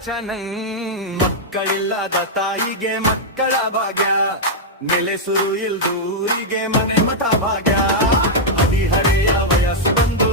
ವಚನ ಮಕ್ಕಳಿಲ್ಲದ ತಾಯಿಗೆ ಮಕ್ಕಳ ಭಾಗ್ಯ ನೆಲೆಸುರು ಇಲ್ದೂರಿಗೆ ಮನೆ ಮಠ ಭಾಗ್ಯ ಹದಿಹರೆಯ ವಯಸ್ಸು ಬಂದು